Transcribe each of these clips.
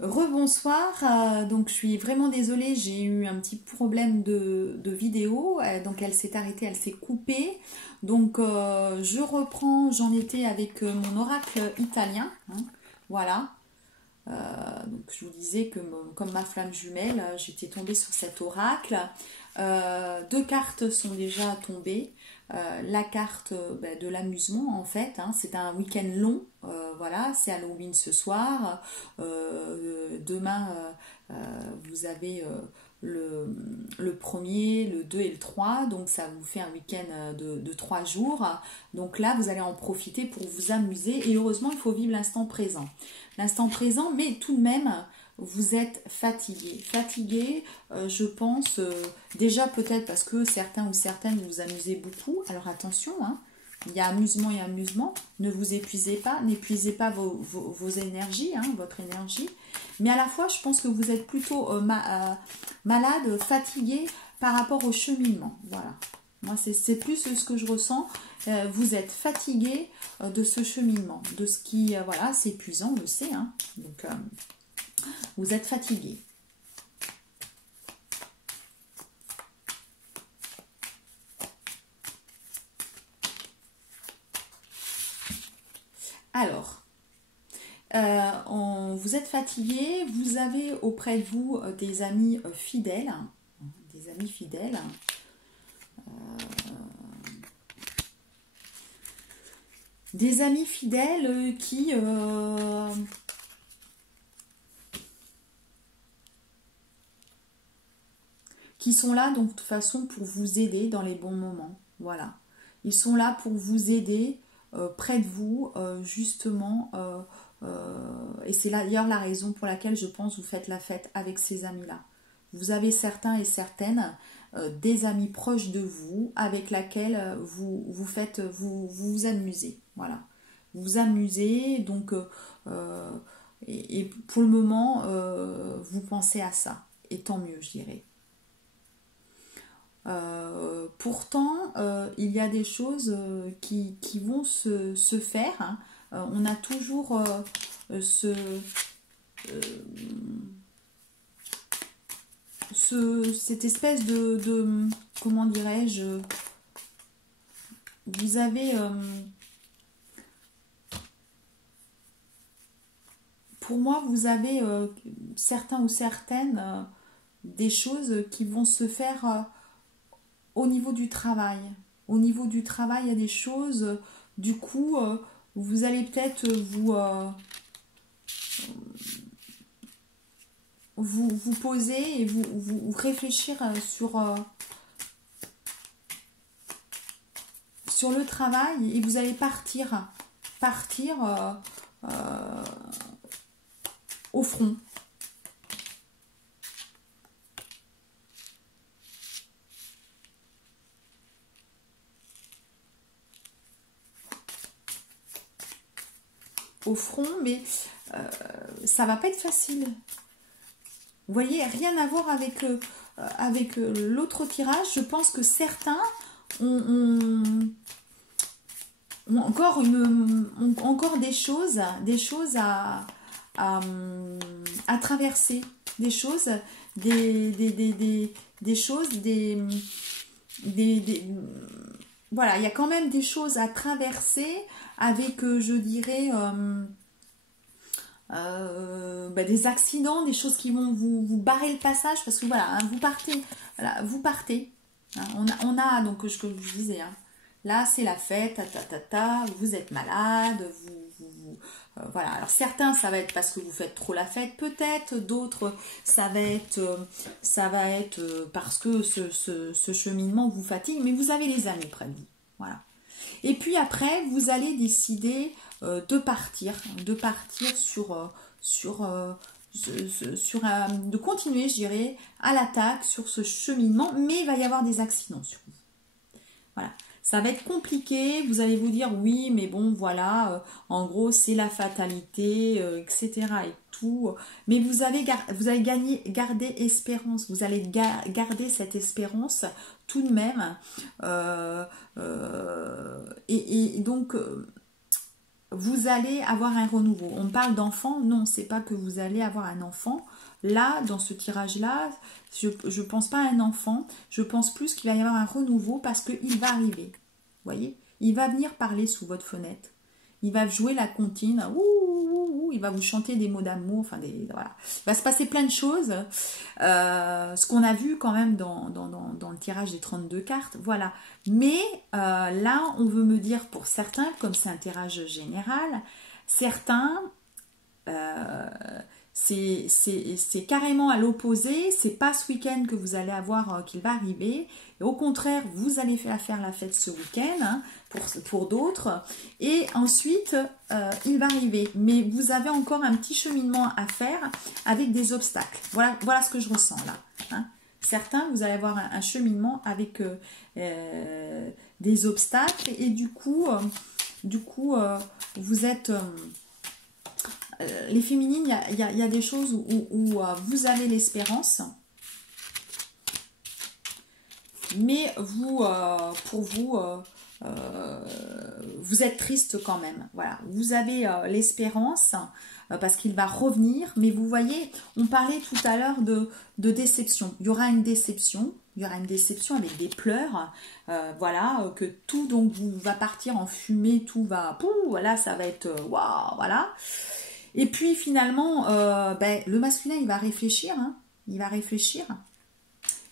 Rebonsoir, donc je suis vraiment désolée, j'ai eu un petit problème de vidéo, donc elle s'est arrêtée, elle s'est coupée. Donc je reprends, j'en étais avec mon oracle italien, hein, voilà. Donc je vous disais que comme ma flamme jumelle, j'étais tombée sur cet oracle. Deux cartes sont déjà tombées. La carte de l'amusement en fait, hein, c'est un week-end long, voilà, c'est Halloween ce soir. Demain, vous avez le premier, le 2 et le 3, donc ça vous fait un week-end de 3 jours. Donc là, vous allez en profiter pour vous amuser et heureusement, il faut vivre l'instant présent. L'instant présent, mais tout de même, vous êtes fatigué. Fatigué, je pense, déjà peut-être parce que certains ou certaines vous amusez beaucoup. Alors attention, hein, il y a amusement et amusement. Ne vous épuisez pas, n'épuisez pas vos énergies, hein, votre énergie. Mais à la fois, je pense que vous êtes plutôt malade, fatigué par rapport au cheminement. Voilà. Moi, c'est plus ce que je ressens. Vous êtes fatigué de ce cheminement, de ce qui, voilà, c'est épuisant, on le sait. Hein. Donc, vous êtes fatigué. Alors, vous êtes fatigué, vous avez auprès de vous des amis fidèles, hein, des amis fidèles, des amis fidèles qui sont là donc de toute façon pour vous aider dans les bons moments. Voilà. Ils sont là pour vous aider près de vous, justement. Et c'est d'ailleurs la raison pour laquelle je pense vous faites la fête avec ces amis-là. Vous avez certains et certaines des amis proches de vous avec lesquels vous amusez. Voilà. Vous vous amusez, donc et pour le moment, vous pensez à ça. Et tant mieux, je dirais. Pourtant, il y a des choses qui vont se faire, hein. On a toujours euh, cette espèce comment dirais-je, vous avez, pour moi, vous avez certains ou certaines des choses qui vont se faire au niveau du travail. Au niveau du travail, il y a des choses, du coup, vous allez peut-être vous poser et vous réfléchir sur le travail et vous allez partir au front. Au front, mais ça va pas être facile. Vous voyez, rien à voir avec l'autre tirage. Je pense que certains ont encore des choses à traverser, des choses, des choses, des- voilà, il y a quand même des choses à traverser avec, je dirais, des accidents, des choses qui vont vous barrer le passage parce que voilà, hein, vous partez. Hein, donc ce que je vous disais, hein, là c'est la fête, vous êtes malade, voilà. Alors certains ça va être parce que vous faites trop la fête, peut-être, d'autres ça va être parce que ce cheminement vous fatigue, mais vous avez les amis près de vous, voilà. Et puis après, vous allez décider de partir de continuer, je dirais, à l'attaque sur ce cheminement, mais il va y avoir des accidents sur vous. Voilà. Ça va être compliqué, vous allez vous dire oui, mais bon, voilà, en gros, c'est la fatalité, etc. et tout. Mais vous allez garder espérance, vous allez garder cette espérance tout de même. Et donc, vous allez avoir un renouveau. On parle d'enfant, non, c'est pas que vous allez avoir un enfant. Là, dans ce tirage-là, je ne pense pas à un enfant, je pense plus qu'il va y avoir un renouveau parce qu'il va arriver. Vous voyez? Il va venir parler sous votre fenêtre. Il va jouer la comptine, il va vous chanter des mots d'amour, enfin voilà. Il va se passer plein de choses. Ce qu'on a vu quand même dans le tirage des 32 cartes, voilà. Mais là, on veut me dire pour certains, comme c'est un tirage général, certains, c'est carrément à l'opposé, c'est pas ce week-end que vous allez avoir qu'il va arriver, et au contraire, vous allez faire la fête ce week-end, hein, pour d'autres, et ensuite, il va arriver. Mais vous avez encore un petit cheminement à faire avec des obstacles. Voilà ce que je ressens là. Hein. Certains, vous allez avoir un cheminement avec des obstacles, et du coup vous êtes... les féminines, il y a des choses où vous avez l'espérance, mais vous, pour vous, vous êtes triste quand même. Voilà, vous avez l'espérance parce qu'il va revenir, mais vous voyez, on parlait tout à l'heure de déception. Il y aura une déception. Il y aura une déception avec des pleurs, voilà, que tout donc va partir en fumée, tout va, voilà, ça va être, waouh, voilà. Et puis finalement, le masculin, il va réfléchir, hein, il va réfléchir.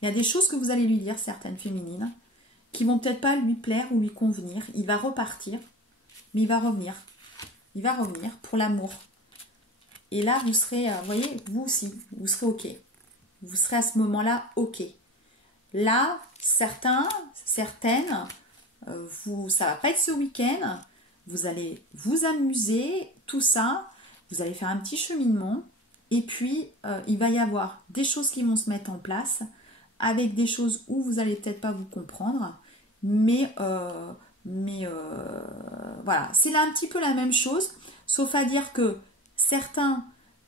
Il y a des choses que vous allez lui dire, certaines féminines, qui vont peut-être pas lui plaire ou lui convenir. Il va repartir, mais il va revenir. Il va revenir pour l'amour. Et là, vous serez, vous voyez, vous aussi, vous serez OK. Vous serez à ce moment-là OK. Là, certaines, ça va pas être ce week-end. Vous allez vous amuser, tout ça. Vous allez faire un petit cheminement. Et puis, il va y avoir des choses qui vont se mettre en place, avec des choses où vous allez peut-être pas vous comprendre. Mais voilà, c'est là un petit peu la même chose. Sauf à dire que certains,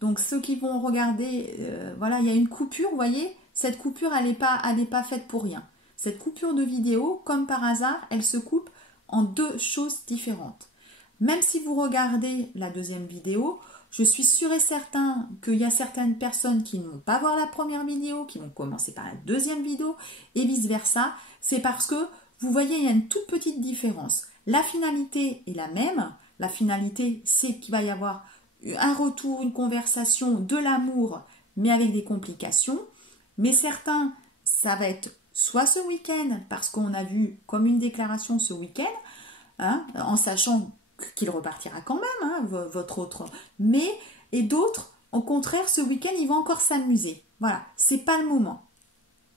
donc ceux qui vont regarder, voilà, il y a une coupure, vous voyez. Cette coupure, elle n'est pas faite pour rien. Cette coupure de vidéo, comme par hasard, elle se coupe en deux choses différentes. Même si vous regardez la deuxième vidéo, je suis sûre et certain qu'il y a certaines personnes qui ne vont pas voir la première vidéo, qui vont commencer par la deuxième vidéo, et vice-versa. C'est parce que, vous voyez, il y a une toute petite différence. La finalité est la même. La finalité, c'est qu'il va y avoir un retour, une conversation, de l'amour, mais avec des complications. Mais certains, ça va être soit ce week-end, parce qu'on a vu comme une déclaration ce week-end, hein, en sachant qu'il repartira quand même, hein, votre autre. Mais, et d'autres, au contraire, ce week-end, ils vont encore s'amuser. Voilà, c'est pas le moment.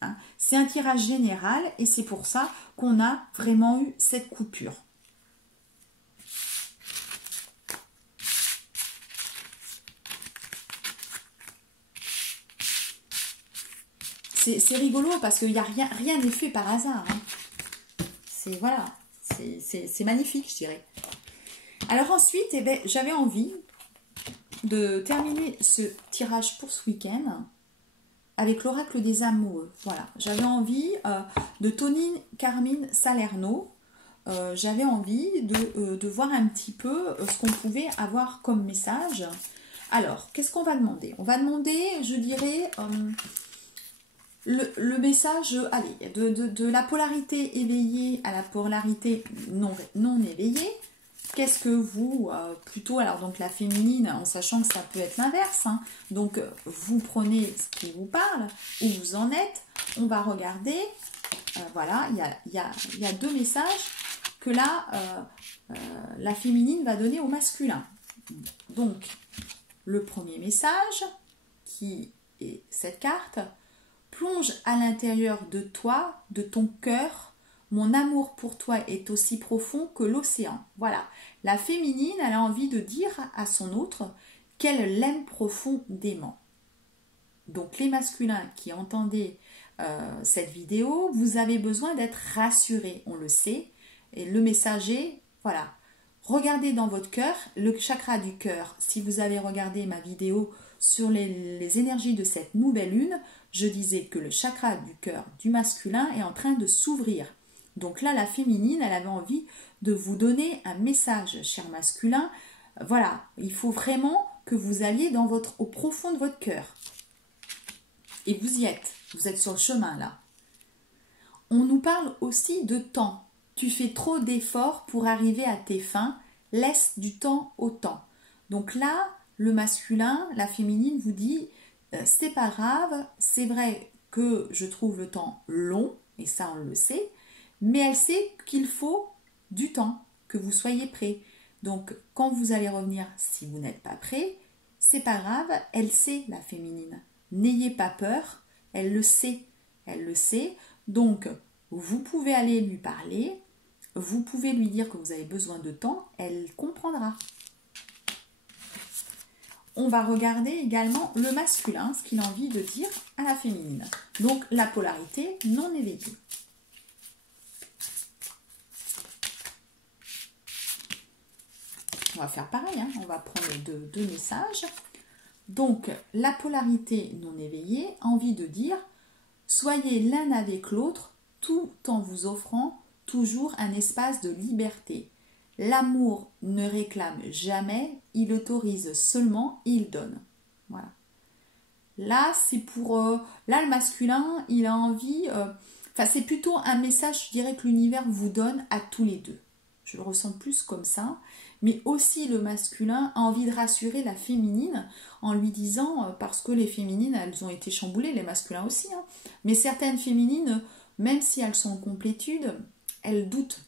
Hein. C'est un tirage général et c'est pour ça qu'on a vraiment eu cette coupure. C'est rigolo parce qu'il n'y a rien n'est fait par hasard. Hein. C'est voilà, c'est magnifique, je dirais. Alors ensuite, eh ben, j'avais envie de terminer ce tirage pour ce week-end avec l'oracle des amoureux. Voilà, j'avais envie de Tonine Carmine Salerno. J'avais envie de voir un petit peu ce qu'on pouvait avoir comme message. Alors, qu'est-ce qu'on va demander? On va demander, je dirais, le message, allez, de la polarité éveillée à la polarité non éveillée. Qu'est-ce que vous, plutôt, alors donc la féminine, en sachant que ça peut être l'inverse, hein, donc vous prenez ce qui vous parle, où vous en êtes, on va regarder, voilà, il y a deux messages que là, la féminine va donner au masculin. Donc, le premier message, qui est cette carte, plonge à l'intérieur de toi, de ton cœur. Mon amour pour toi est aussi profond que l'océan. Voilà. La féminine, elle a envie de dire à son autre qu'elle l'aime profondément. Donc, les masculins qui entendaient cette vidéo, vous avez besoin d'être rassurés, on le sait. Et le message est, voilà, regardez dans votre cœur, le chakra du cœur. Si vous avez regardé ma vidéo sur les énergies de cette nouvelle lune, je disais que le chakra du cœur du masculin est en train de s'ouvrir. Donc là, la féminine, elle avait envie de vous donner un message, cher masculin. Voilà, il faut vraiment que vous alliez au profond de votre cœur. Et vous êtes sur le chemin là. On nous parle aussi de temps. Tu fais trop d'efforts pour arriver à tes fins, laisse du temps au temps. Donc là, le masculin, la féminine vous dit, c'est pas grave, c'est vrai que je trouve le temps long, et ça on le sait, mais elle sait qu'il faut du temps, que vous soyez prêt. Donc quand vous allez revenir, si vous n'êtes pas prêt, c'est pas grave, elle sait, la féminine. N'ayez pas peur, elle le sait. Donc vous pouvez aller lui parler, vous pouvez lui dire que vous avez besoin de temps, elle comprendra. On va regarder également le masculin, ce qu'il a envie de dire à la féminine. Donc la polarité non éveillée. On va faire pareil, hein. On va prendre les deux messages. Donc la polarité non éveillée a envie de dire soyez l'un avec l'autre tout en vous offrant toujours un espace de liberté. L'amour ne réclame jamais, il autorise seulement, il donne. Voilà. Là, c'est pour... là, le masculin, il a envie... c'est plutôt un message, je dirais, que l'univers vous donne à tous les deux. Je le ressens plus comme ça. Mais aussi, le masculin a envie de rassurer la féminine en lui disant... parce que les féminines, elles ont été chamboulées, les masculins aussi. Hein, mais certaines féminines, même si elles sont en complétude, elles doutent.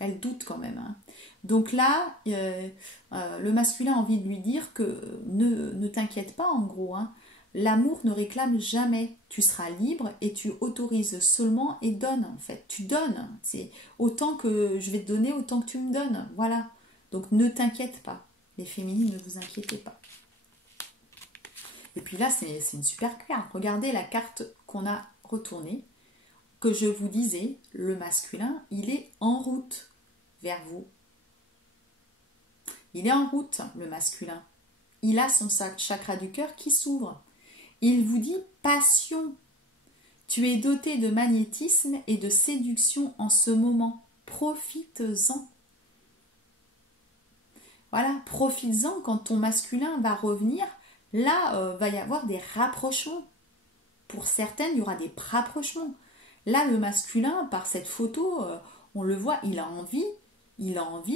Elles doutent quand même. Hein. Donc là, le masculin a envie de lui dire que ne t'inquiète pas en gros. Hein. L'amour ne réclame jamais. Tu seras libre et tu autorises seulement et donnes en fait. Tu donnes. C'est autant que je vais te donner, autant que tu me donnes. Voilà. Donc ne t'inquiète pas. Les féminines, ne vous inquiétez pas. Et puis là, c'est une super carte. Regardez la carte qu'on a retournée. Que je vous disais, le masculin, il est en route vers vous. Il est en route, le masculin. Il a son chakra du cœur qui s'ouvre. Il vous dit passion. Tu es doté de magnétisme et de séduction en ce moment. Profites-en. Voilà, profites-en quand ton masculin va revenir. Là, va y avoir des rapprochements. Pour certaines, il y aura des rapprochements. Là, le masculin, par cette photo, on le voit, il a envie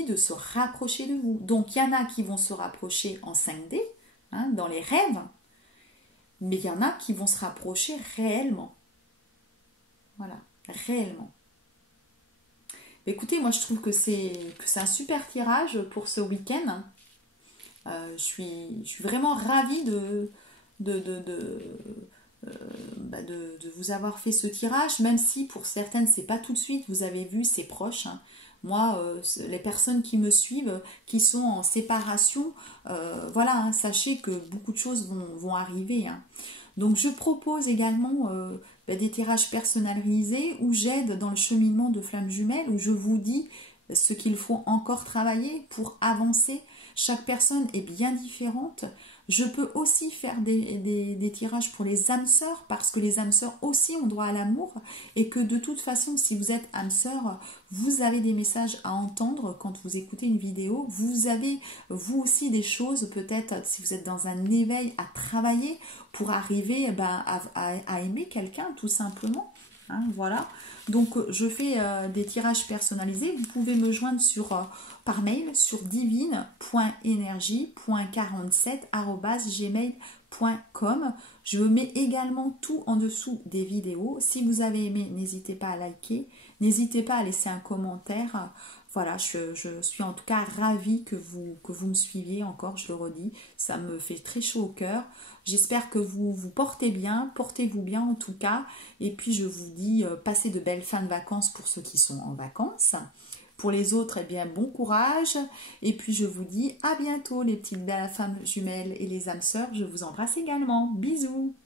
de se rapprocher de vous. Donc, il y en a qui vont se rapprocher en 5D, hein, dans les rêves, mais il y en a qui vont se rapprocher réellement. Voilà, réellement. Écoutez, moi, je trouve que c'est un super tirage pour ce week-end. Je suis vraiment ravie de vous avoir fait ce tirage, même si pour certaines c'est pas tout de suite, vous avez vu, c'est proche. Hein. Moi, les personnes qui me suivent, qui sont en séparation, voilà, hein, sachez que beaucoup de choses vont arriver. Hein. Donc je propose également des tirages personnalisés où j'aide dans le cheminement de flammes jumelles, où je vous dis ce qu'il faut encore travailler pour avancer. Chaque personne est bien différente. Je peux aussi faire des tirages pour les âmes sœurs, parce que les âmes sœurs aussi ont droit à l'amour, et que de toute façon, si vous êtes âme sœur, vous avez des messages à entendre quand vous écoutez une vidéo. Vous avez, vous aussi, des choses, peut-être, si vous êtes dans un éveil, à travailler pour arriver à aimer quelqu'un, tout simplement. Hein, voilà. Donc, je fais des tirages personnalisés. Vous pouvez me joindre par mail sur divine.energie.47@gmail.com. Je mets également tout en dessous des vidéos. Si vous avez aimé, n'hésitez pas à liker. N'hésitez pas à laisser un commentaire. Voilà, je suis en tout cas ravie que vous me suiviez encore, je le redis. Ça me fait très chaud au cœur. J'espère que vous vous portez bien, portez-vous bien en tout cas. Et puis je vous dis, passez de belles fins de vacances pour ceux qui sont en vacances. Pour les autres, eh bien, bon courage. Et puis je vous dis à bientôt les petites belles femmes jumelles et les âmes sœurs. Je vous embrasse également. Bisous.